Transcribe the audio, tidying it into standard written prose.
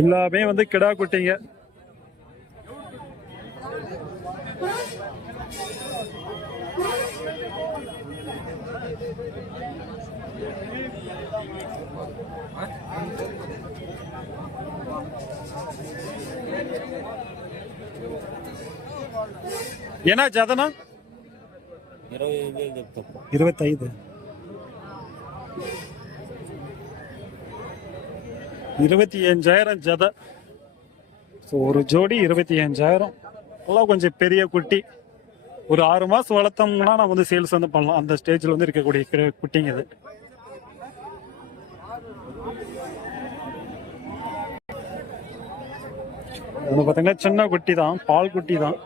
எல்லாமே வந்து கிடா குட்டிங்க. ఏనా జతనా 25 25,000 ஜத. ஸோ ஒரு ஜோடி 25,000. எல்லாம் கொஞ்சம் பெரிய குட்டி. ஒரு 6 மாசம் வளர்த்தோம்னா நம்ம வந்து சேல்ஸ் வந்து பண்ணலாம். அந்த ஸ்டேஜில் வந்து இருக்கக்கூடிய குட்டிங்க இது. பார்த்தீங்கன்னா சின்ன குட்டி தான், பால் குட்டி தான்.